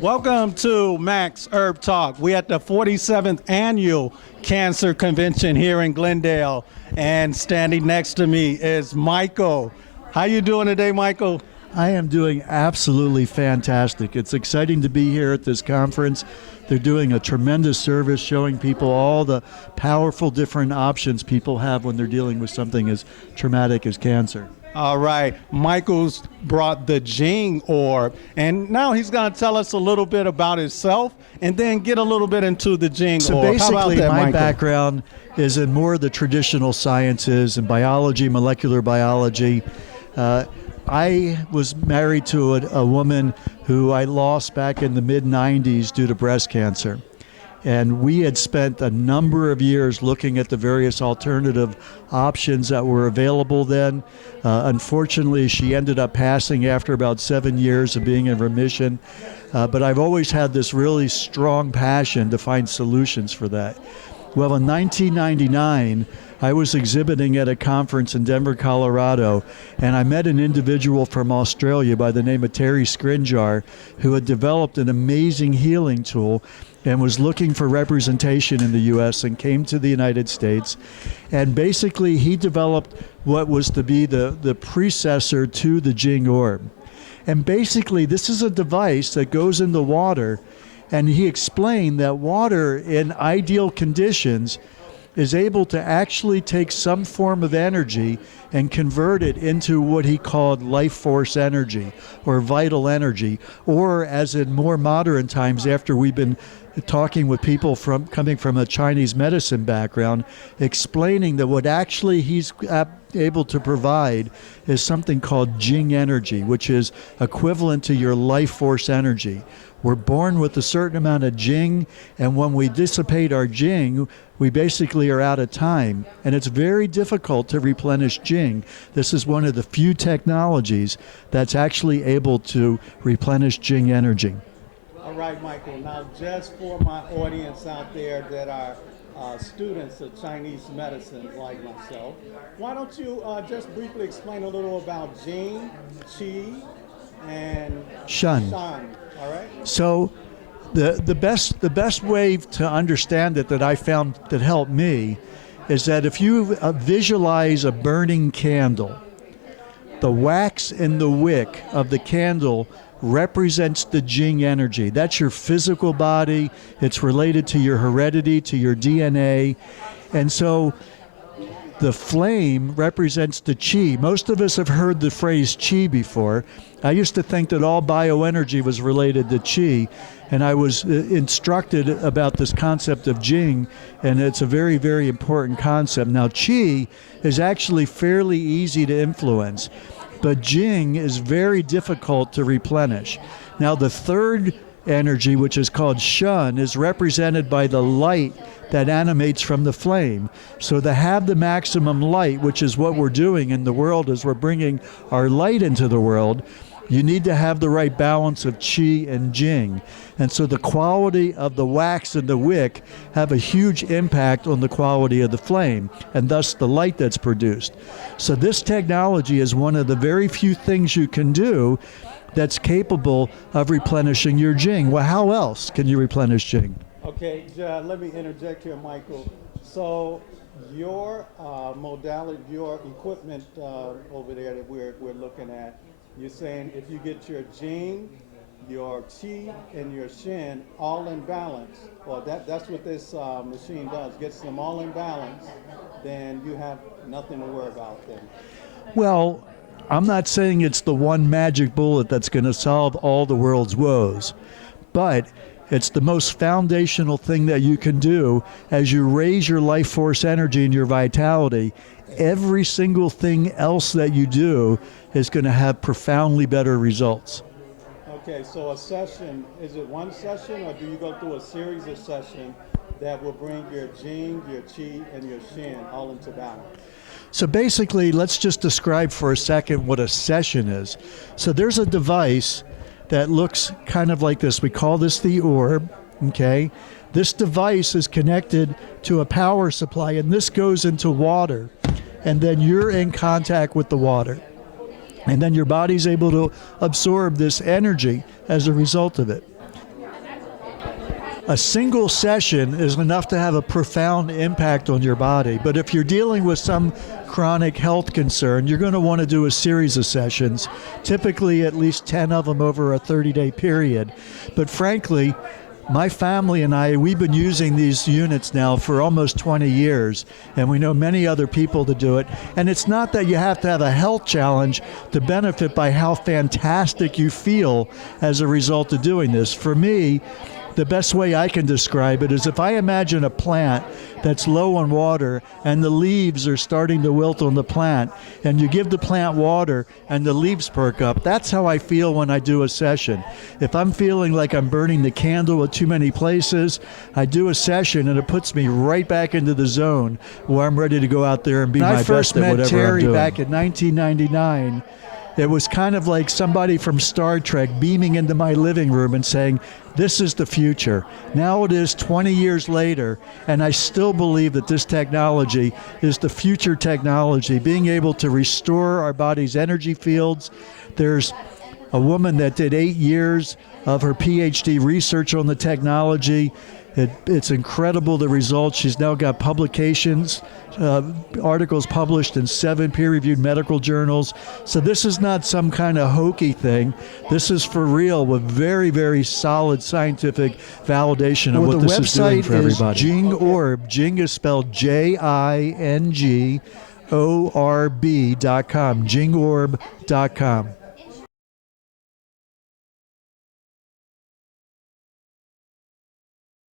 Welcome to Max Herb Talk. We're at the 47th Annual Cancer Convention here in Glendale, and standing next to me is Micheal. How you doing today, Micheal? I am doing absolutely fantastic. It's exciting to be here at this conference. They're doing a tremendous service showing people all the powerful different options people have when they're dealing with something as traumatic as cancer. All right, Micheal's brought the Jing Orb, and now he's going to tell us a little bit about himself and then get a little bit into the Jing So Orb. How basically, about that, my Micheal? background is in more of the traditional sciences and biology, molecular biology. I was married to a woman who I lost back in the mid-90s due to breast cancer. And we had spent a number of years looking at the various alternative options that were available then. Unfortunately, she ended up passing after about 7 years of being in remission. But I've always had this really strong passion to find solutions for that. Well, in 1999, I was exhibiting at a conference in Denver, Colorado, and I met an individual from Australia by the name of Terry Scrinjar, who had developed an amazing healing tool and was looking for representation in the U.S. and came to the United States. And basically, he developed what was to be the predecessor to the Jing Orb. And basically, this is a device that goes in the water, and he explained that water in ideal conditions is able to actually take some form of energy and convert it into what he called life force energy or vital energy, or as in more modern times, after we've been talking with people coming from a Chinese medicine background, explaining that what actually he's able to provide is something called Jing Energy, which is equivalent to your life force energy. We're born with a certain amount of Jing, and when we dissipate our Jing, we basically are out of time, and it's very difficult to replenish Jing. This is one of the few technologies that's actually able to replenish Jing energy. All right, Micheal. Now, just for my audience out there that are students of Chinese medicine like myself, why don't you just briefly explain a little about Jing, Qi, and Shen. All right. So the best way to understand it that I found that helped me is that if you visualize a burning candle, the wax in the wick of the candle represents the Jing energy. That's your physical body. It's related to your heredity, to your DNA. And so the flame represents the Qi. Most of us have heard the phrase Qi before. I used to think that all bioenergy was related to Qi, and I was instructed about this concept of Jing, and it's a very, very important concept. Now, Qi is actually fairly easy to influence, but Jing is very difficult to replenish. Now, the third energy, which is called Shen, is represented by the light that animates from the flame. So to have the maximum light, which is what we're doing in the world as we're bringing our light into the world, you need to have the right balance of Qi and Jing. And so the quality of the wax and the wick have a huge impact on the quality of the flame, and thus the light that's produced. So this technology is one of the very few things you can do that's capable of replenishing your Jing. Well, how else can you replenish Jing? Okay, let me interject here, Micheal. So your modality, your equipment over there that we're looking at, you're saying if you get your Jing, your Qi, and your Shen all in balance, well, that's what this machine does, gets them all in balance, then you have nothing to worry about then. Well, I'm not saying it's the one magic bullet that's going to solve all the world's woes, but it's the most foundational thing that you can do as you raise your life force energy and your vitality. Every single thing else that you do is going to have profoundly better results. Okay, so a session, is it one session, or do you go through a series of sessions that will bring your Jing, your Qi, and your Shen all into balance? So basically, let's just describe for a second what a session is. So there's a device that looks kind of like this. We call this the orb, okay? This device is connected to a power supply, and this goes into water, and then you're in contact with the water. And then your body's able to absorb this energy as a result of it. A single session is enough to have a profound impact on your body. But if you're dealing with some chronic health concern, you're going to want to do a series of sessions, typically at least 10 of them over a 30-day period. But frankly, my family and I, we've been using these units now for almost 20 years, and we know many other people to do it. And it's not that you have to have a health challenge to benefit by how fantastic you feel as a result of doing this. For me, the best way I can describe it is if I imagine a plant that's low on water and the leaves are starting to wilt on the plant, and you give the plant water and the leaves perk up. That's how I feel when I do a session. If I'm feeling like I'm burning the candle at too many places, I do a session and it puts me right back into the zone where I'm ready to go out there and be my best at whatever I'm doing. I first met Terry back in 1999. It was kind of like somebody from Star Trek beaming into my living room and saying, this is the future. Now it is 20 years later, and I still believe that this technology is the future technology, being able to restore our body's energy fields. There's a woman that did 8 years of her PhD research on the technology. It's incredible, the results. She's now got publications, articles published in 7 peer-reviewed medical journals. So this is not some kind of hokey thing. This is for real with very, very solid scientific validation of what this is doing for everybody. The website is Jing Orb. Jing is spelled JingOrb.com. JingOrb.com.